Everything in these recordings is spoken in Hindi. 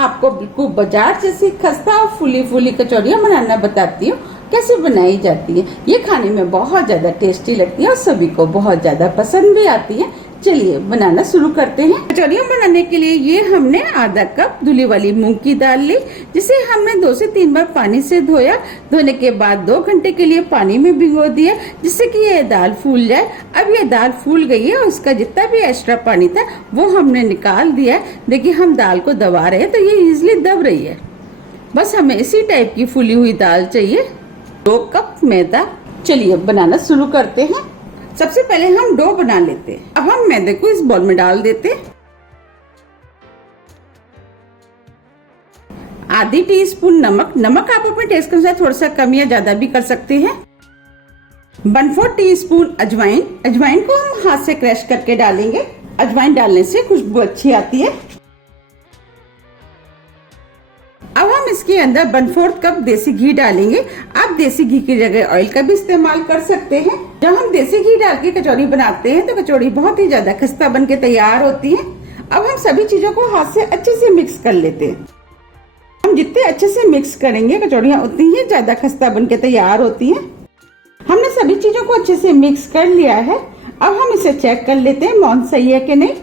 आपको बिल्कुल बाजार जैसी खस्ता और फूली फूली कचौड़ियाँ बनाना बताती हूँ कैसे बनाई जाती है। ये खाने में बहुत ज्यादा टेस्टी लगती है और सभी को बहुत ज्यादा पसंद भी आती है। चलिए बनाना शुरू करते हैं। कचौड़ियाँ बनाने के लिए ये हमने आधा कप धुली वाली मूंग की दाल ली, जिसे हमने 2 से 3 बार पानी से धोया। धोने के बाद 2 घंटे के लिए पानी में भिगो दिया, जिससे कि ये दाल फूल जाए। अब ये दाल फूल गई है और उसका जितना भी एक्स्ट्रा पानी था वो हमने निकाल दिया। देखिए हम दाल को दबा रहे हैं तो ये इजिली दब रही है। बस हमें इसी टाइप की फूली हुई दाल चाहिए। 2 कप मैदा। चलिए बनाना शुरू करते हैं। सबसे पहले हम डो बना लेते हैं। अब हम मैदे को इस बॉल में डाल देते हैं। आधी टीस्पून नमक। नमक आप अपने टेस्ट के अनुसार थोड़ा सा कम या ज्यादा भी कर सकते हैं। 1/4 टीस्पून अजवाइन। अजवाइन को हम हाथ से क्रश करके डालेंगे। अजवाइन डालने से खुशबू अच्छी आती है। अब हम इसके अंदर 1/4 कप देसी घी डालेंगे। आप देसी घी की जगह ऑयल का भी इस्तेमाल कर सकते हैं। जब हम देसी घी डाल के कचौड़ी बनाते हैं तो कचौड़ी बहुत ही ज्यादा खस्ता बन के तैयार होती है। अब हम सभी चीजों को हाथ से अच्छे से मिक्स कर लेते हैं। हम जितने अच्छे से मिक्स करेंगे कचौड़ियाँ उतनी ही ज्यादा खस्ता बन के तैयार होती है। हमने सभी चीजों को अच्छे से मिक्स कर लिया है। अब हम इसे चेक कर लेते हैं मौन सही है कि नहीं।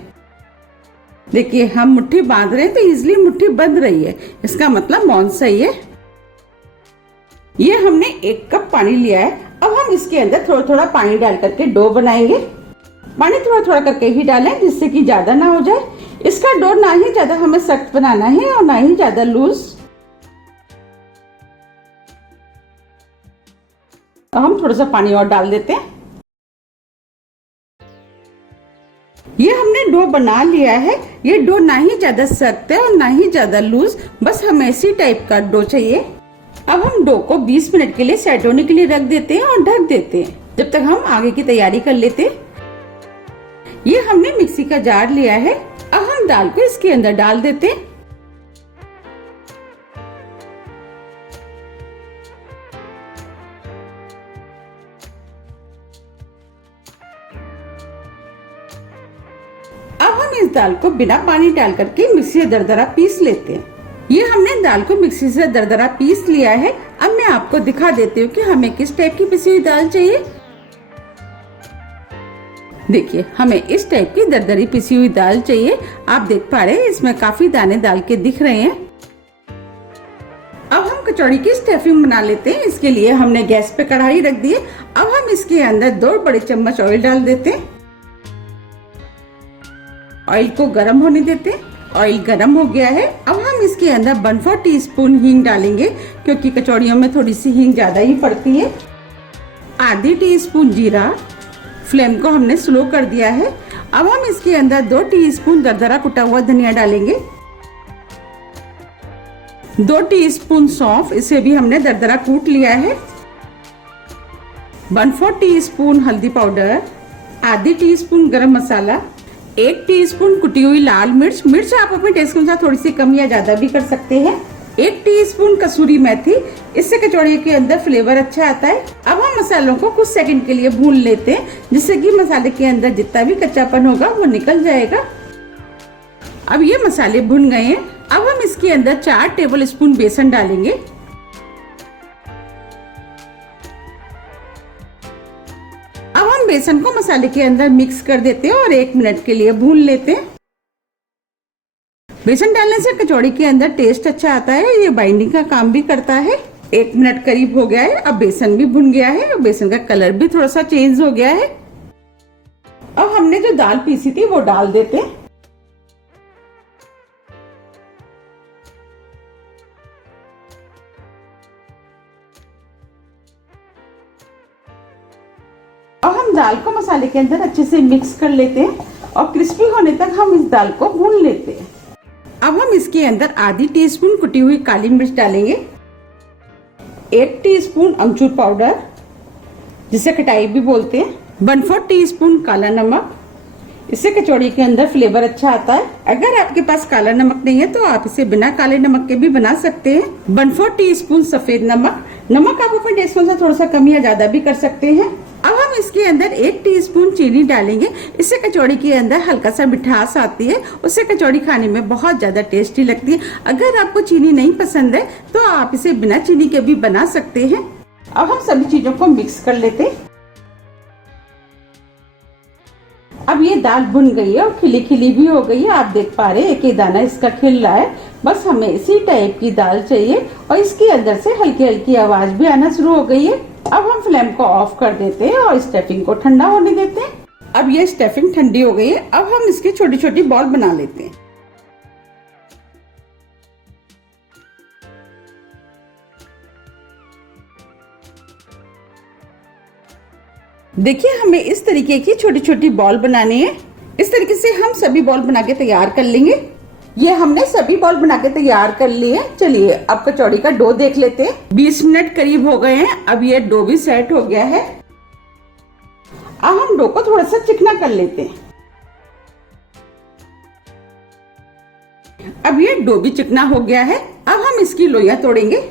देखिए हम मुट्ठी बांध रहे हैं तो इजिली मुट्ठी बंध रही है, इसका मतलब मौन सही है। ये हमने 1 कप पानी लिया है। अब हम इसके अंदर थोड़ा थोड़ा पानी डाल करके डो बनाएंगे। पानी थोड़ा थोड़ा करके ही डालें, जिससे कि ज्यादा ना हो जाए। इसका डो ना ही ज्यादा हमें सख्त बनाना है और ना ही ज्यादा लूज। तो हम थोड़ा सा पानी और डाल देते हैं। ये हमने डो बना लिया है। ये डो ना ही ज्यादा सख्त है और ना ही ज्यादा लूज, बस हमें इसी टाइप का डो चाहिए। अब हम डो को 20 मिनट के लिए सेट होने के लिए रख देते हैं और ढक देते हैं, जब तक हम आगे की तैयारी कर लेते हैं। ये हमने मिक्सी का जार लिया है। अब हम दाल को इसके अंदर डाल देते हैं। अब हम इस दाल को बिना पानी डाल करके मिक्सी से दरदरा पीस लेते हैं। ये हमने दाल को मिक्सी से दरदरा पीस लिया है। अब मैं आपको दिखा देती हूँ कि हमें किस टाइप की पिसी हुई दाल चाहिए। देखिए हमें इस टाइप की दरदरी पिसी हुई दाल चाहिए। आप देख पा रहे हैं इसमें काफी दाने दाल के दिख रहे हैं। अब हम कचौड़ी की स्टफिंग बना लेते हैं। इसके लिए हमने गैस पे कढ़ाई रख दी है। अब हम इसके अंदर 2 बड़े चम्मच ऑयल डाल देते हैं। ऑयल को गर्म होने देते हैं। ऑयल गर्म हो गया है। अब हम इसके अंदर 1/4 टीस्पून हींग डालेंगे, क्योंकि कचौड़ियों में थोड़ी सी हींग ज्यादा ही पड़ती है। आधी टीस्पून जीरा। फ्लेम को हमने स्लो कर दिया है। अब हम इसके अंदर 2 टीस्पून दरदरा कुटा हुआ धनिया डालेंगे। 2 टीस्पून सौंफ, इसे भी हमने दरदरा कूट लिया है। 1/4 टीस्पून हल्दी पाउडर। आधी टीस्पून गरम मसाला। 1 टीस्पून कुटी हुई लाल मिर्च। मिर्च आप अपने टेस्ट के अनुसार थोड़ी सी कम या ज्यादा भी कर सकते हैं। 1 टीस्पून कसूरी मेथी, इससे कचौड़ी के अंदर फ्लेवर अच्छा आता है। अब हम मसालों को कुछ सेकंड के लिए भून लेते हैं, जिससे कि मसाले के अंदर जितना भी कच्चापन होगा वो निकल जाएगा। अब ये मसाले भुन गए हैं। अब हम इसके अंदर 4 टेबल स्पून बेसन डालेंगे। अब हम बेसन को मसाले के अंदर मिक्स कर देते हैं और 1 मिनट के लिए भून लेते हैं। बेसन डालने से कचौड़ी के अंदर टेस्ट अच्छा आता है। ये बाइंडिंग का काम भी करता है। 1 मिनट करीब हो गया है। अब बेसन भी भुन गया है और बेसन का कलर भी थोड़ा सा चेंज हो गया है। अब हमने जो दाल पीसी थी वो डाल देते हैं। अब हम दाल को मसाले के अंदर अच्छे से मिक्स कर लेते हैं और क्रिस्पी होने तक हम इस दाल को भून लेते हैं। अब हम इसके अंदर आधी टीस्पून कुटी हुई काली मिर्च डालेंगे। 1 टीस्पून अमचूर पाउडर, जिसे खटाई भी बोलते हैं। 1/4 टीस्पून काला नमक, इससे कचौड़ी के अंदर फ्लेवर अच्छा आता है। अगर आपके पास काला नमक नहीं है तो आप इसे बिना काले नमक के भी बना सकते हैं। 1/4 टीस्पून सफेद नमक। नमक आप अपने टेस्ट अनुसार थोड़ा सा कम या ज्यादा भी कर सकते हैं। अब हम इसके अंदर 1 टीस्पून चीनी डालेंगे। इससे कचौड़ी के अंदर हल्का सा मिठास आती है, उससे कचौड़ी खाने में बहुत ज्यादा टेस्टी लगती है। अगर आपको चीनी नहीं पसंद है तो आप इसे बिना चीनी के भी बना सकते हैं। अब हम सभी चीजों को मिक्स कर लेते हैं। अब ये दाल भुन गई है और खिली खिली भी हो गई है। आप देख पा रहे हैं एक ही दाना इसका खिल रहा है। बस हमें इसी टाइप की दाल चाहिए और इसके अंदर से हल्की हल्की आवाज भी आना शुरू हो गई है। अब हम फ्लेम को ऑफ कर देते हैं और स्टफिंग को ठंडा होने देते हैं। अब ये स्टफिंग ठंडी हो गई है। अब हम इसकी छोटी छोटी बॉल बना लेते हैं। देखिए हमें इस तरीके की छोटी छोटी बॉल बनानी है। इस तरीके से हम सभी बॉल बना के तैयार कर लेंगे। ये हमने सभी बॉल बना के तैयार कर लिए। चलिए अब कचौड़ी का डो देख लेते हैं। 20 मिनट करीब हो गए हैं। अब ये डो भी सेट हो गया है। अब हम डो को थोड़ा सा चिकना कर लेते हैं। अब ये डो भी चिकना हो गया है। अब हम इसकी लोइयां तोड़ेंगे।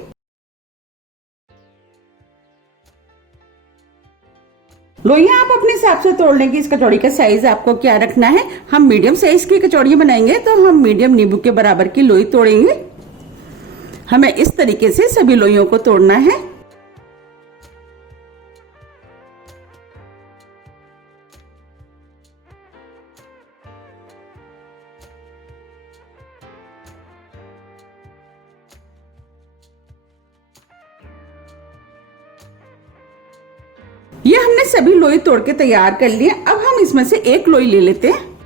लोइयां आप अपने हिसाब से तोड़ लेंगे। इस कचौड़ी का साइज आपको क्या रखना है। हम मीडियम साइज की कचौड़ियां बनाएंगे तो हम मीडियम नींबू के बराबर की लोई तोड़ेंगे। हमें इस तरीके से सभी लोइयों को तोड़ना है। ये हमने सभी लोई तोड़ के तैयार कर लिए। अब हम इसमें से एक लोई ले लेते हैं।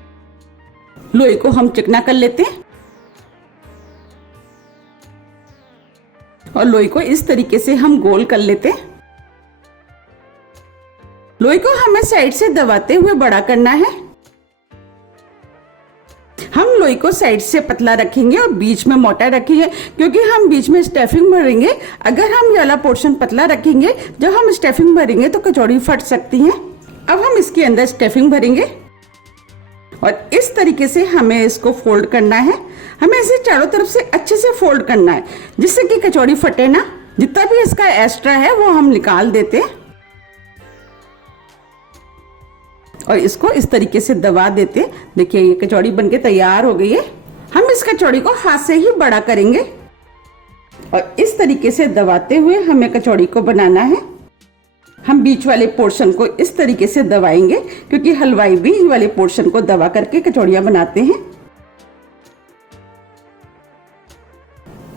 लोई को हम चिकना कर लेते हैं और लोई को इस तरीके से हम गोल कर लेते हैं। लोई को हमें साइड से दबाते हुए बड़ा करना है। हम लोई को साइड से पतला रखेंगे और बीच में मोटा रखेंगे, क्योंकि हम बीच में स्टफिंग भरेंगे। अगर हम ये वाला पोर्शन पतला रखेंगे, जब हम स्टफिंग भरेंगे तो कचौड़ी फट सकती है। अब हम इसके अंदर स्टफिंग भरेंगे और इस तरीके से हमें इसको फोल्ड करना है। हमें इसे चारों तरफ से अच्छे से फोल्ड करना है, जिससे कि कचौड़ी फटे ना। जितना भी इसका एक्स्ट्रा है वो हम निकाल देते हैं और इसको इस तरीके से दबा देते हैं। देखिए ये कचौड़ी बनके तैयार हो गई है। हम इस कचौड़ी को हाथ से ही बड़ा करेंगे और इस तरीके से दबाते हुए हमें कचौड़ी को बनाना है। हम बीच वाले पोर्शन को इस तरीके से दबाएंगे, क्योंकि हलवाई भी इस वाले पोर्शन को दबा करके कचौड़ियां बनाते हैं।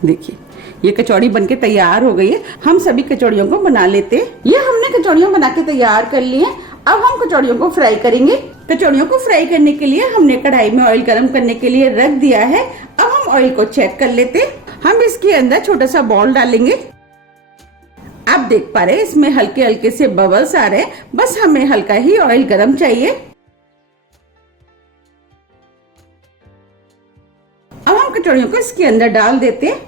देखिए ये कचौड़ी बनके तैयार हो गई है। हम सभी कचौड़ियों को बना लेते हैं। ये हमने कचौड़ियां बना के तैयार कर ली हैं। अब हम कचौड़ियों को फ्राई करेंगे। कचौड़ियों को फ्राई करने के लिए हमने कढ़ाई में ऑयल गर्म करने के लिए रख दिया है। अब हम ऑयल को चेक कर लेते हैं। हम इसके अंदर छोटा सा बॉल डालेंगे। आप देख पा रहे हैं इसमें हल्के हल्के से बबल्स आ रहे हैं। बस हमें हल्का ही ऑयल गर्म चाहिए। अब हम कचौड़ियों को इसके अंदर डाल देते हैं।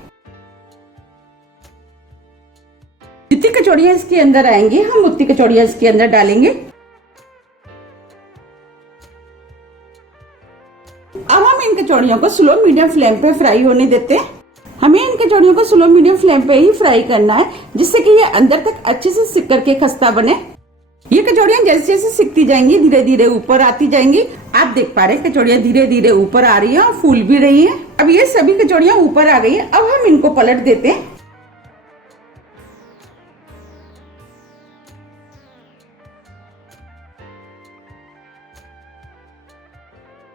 जितनी कचौड़ियां इसके अंदर आएंगी हम उतनी कचौड़ियां इसके अंदर डालेंगे। अब हम इन कचौड़ियों को स्लो मीडियम फ्लेम पे फ्राई होने देते हैं। हमें इन कचौड़ियों को स्लो मीडियम फ्लेम पे ही फ्राई करना है, जिससे कि ये अंदर तक अच्छे से सिक करके खस्ता बने। ये कचौड़ियां जैसे जैसे सिकती जाएंगी धीरे धीरे ऊपर आती जाएंगी। आप देख पा रहे हैं कचौड़ियां धीरे धीरे ऊपर आ रही हैं और फूल भी रही हैं। अब ये सभी कचौड़ियां ऊपर आ गई हैं। अब हम इनको पलट देते हैं।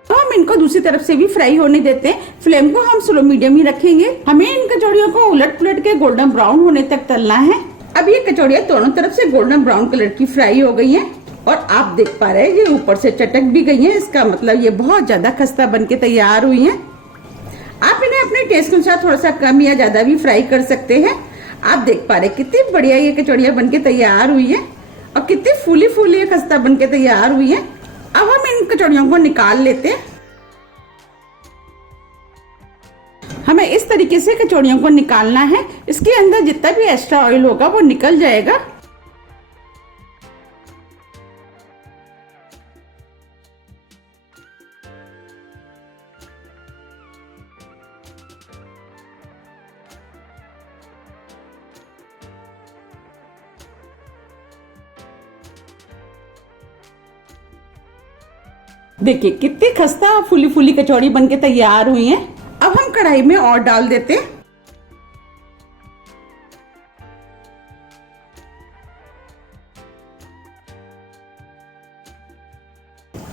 तो हम इनको दूसरी तरफ से भी फ्राई होने देते हैं। फ्लेम को हम स्लो मीडियम ही रखेंगे। हमें इन कचौड़ियों को उलट पुलट के गोल्डन ब्राउन होने तक तलना है। अब ये कचौड़ियां दोनों तरफ से गोल्डन ब्राउन कलर की फ्राई हो गई हैं और आप देख पा रहे हैं ये ऊपर से चटक भी गई हैं। इसका मतलब ये बहुत ज्यादा खस्ता बनके तैयार हुई हैं। आप इन्हें अपने टेस्ट के अनुसार थोड़ा सा कम या ज्यादा भी फ्राई कर सकते हैं। आप देख पा रहे हैं कितनी बढ़िया ये कचौड़ियां बनके तैयार हुई है और कितनी फूली फूली खस्ता बनके तैयार हुई है। अब हम इन कचौड़ियों को निकाल लेते हैं। हमें इस तरीके से कचौड़ियों को निकालना है। इसके अंदर जितना भी एक्स्ट्रा ऑयल होगा वो निकल जाएगा। देखिए कितनी खस्ता फूली फूली कचौड़ी बनके तैयार हुई है। अब हम कढ़ाई में और डाल देते हैं।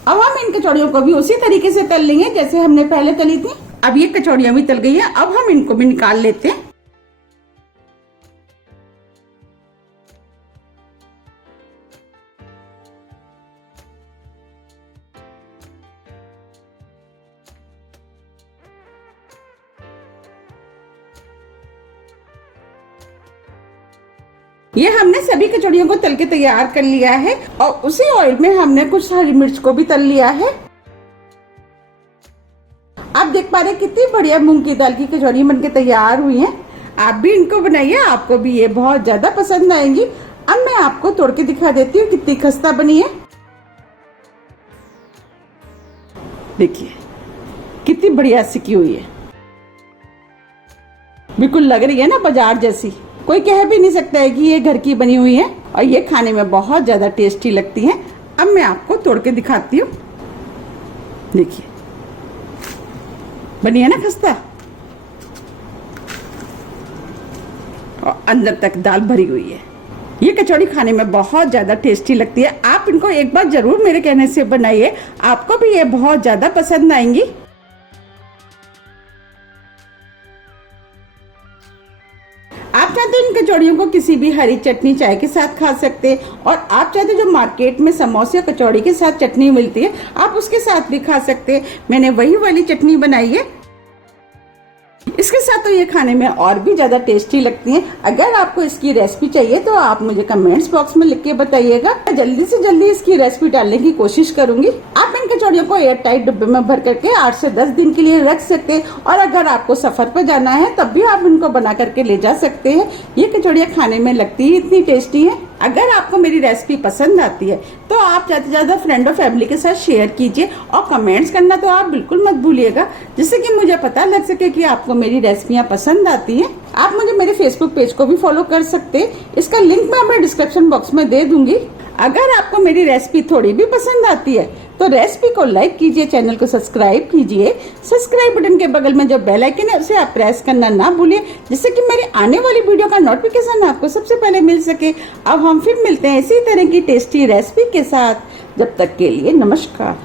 अब हम इन कचौड़ियों को भी उसी तरीके से तल लेंगे जैसे हमने पहले तली थी। अब ये कचौड़ियां भी तल गई हैं, अब हम इनको भी निकाल लेते हैं। ये हमने सभी कचौड़ियों को तल के तैयार कर लिया है और उसी ऑयल में हमने कुछ हरी मिर्च को भी तल लिया है। आप देख पा रहे हैं कितनी बढ़िया मूंग की दाल की कचौड़ी बनके तैयार हुई है। आप भी इनको बनाइए, आपको भी ये बहुत ज्यादा पसंद आएंगी। अब मैं आपको तोड़ के दिखा देती हूँ कितनी खस्ता बनी है। देखिए कितनी बढ़िया सिकी हुई है, बिल्कुल लग रही है ना बाजार जैसी। कोई कह भी नहीं सकता है कि ये घर की बनी हुई है और ये खाने में बहुत ज्यादा टेस्टी लगती है। अब मैं आपको तोड़ के दिखाती हूँ। देखिए बनी है ना खस्ता और अंदर तक दाल भरी हुई है। ये कचौड़ी खाने में बहुत ज्यादा टेस्टी लगती है। आप इनको एक बार जरूर मेरे कहने से बनाइए, आपको भी ये बहुत ज्यादा पसंद आएंगी। आप चाहते इन कचौड़ियों को किसी भी हरी चटनी चाय के साथ खा सकते हैं और आप चाहते जो मार्केट में समोसे कचौड़ी के साथ चटनी मिलती है आप उसके साथ भी खा सकते हैं। मैंने वही वाली चटनी बनाई है। इसके साथ तो ये खाने में और भी ज्यादा टेस्टी लगती हैं। अगर आपको इसकी रेसिपी चाहिए तो आप मुझे कमेंट्स बॉक्स में लिख के बताइएगा। मैं जल्दी से जल्दी इसकी रेसिपी डालने की कोशिश करूंगी। आप इन कचौड़ियों को एयर टाइट डिब्बे में भर करके 8 से 10 दिन के लिए रख सकते हैं और अगर आपको सफर पर जाना है तब भी आप इनको बना करके ले जा सकते हैं। ये कचौड़ियाँ खाने में लगती है इतनी टेस्टी है। अगर आपको मेरी रेसिपी पसंद आती है तो आप ज्यादा से ज्यादा फ्रेंड और फैमिली के साथ शेयर कीजिए और कमेंट्स करना तो आप बिल्कुल मत भूलिएगा, जिससे कि मुझे पता लग सके कि आपको मेरी रेसिपियां पसंद आती हैं। आप मुझे मेरे फेसबुक पेज को भी फॉलो कर सकते हैं, इसका लिंक मैं अपने डिस्क्रिप्शन बॉक्स में दे दूंगी। अगर आपको मेरी रेसिपी थोड़ी भी पसंद आती है तो रेसिपी को लाइक कीजिए, चैनल को सब्सक्राइब कीजिए। सब्सक्राइब बटन के बगल में जो बेल आइकन है उसे आप प्रेस करना ना भूलिए, जिससे कि मेरी आने वाली वीडियो का नोटिफिकेशन आपको सबसे पहले मिल सके। अब हम फिर मिलते हैं इसी तरह की टेस्टी रेसिपी के साथ। जब तक के लिए नमस्कार।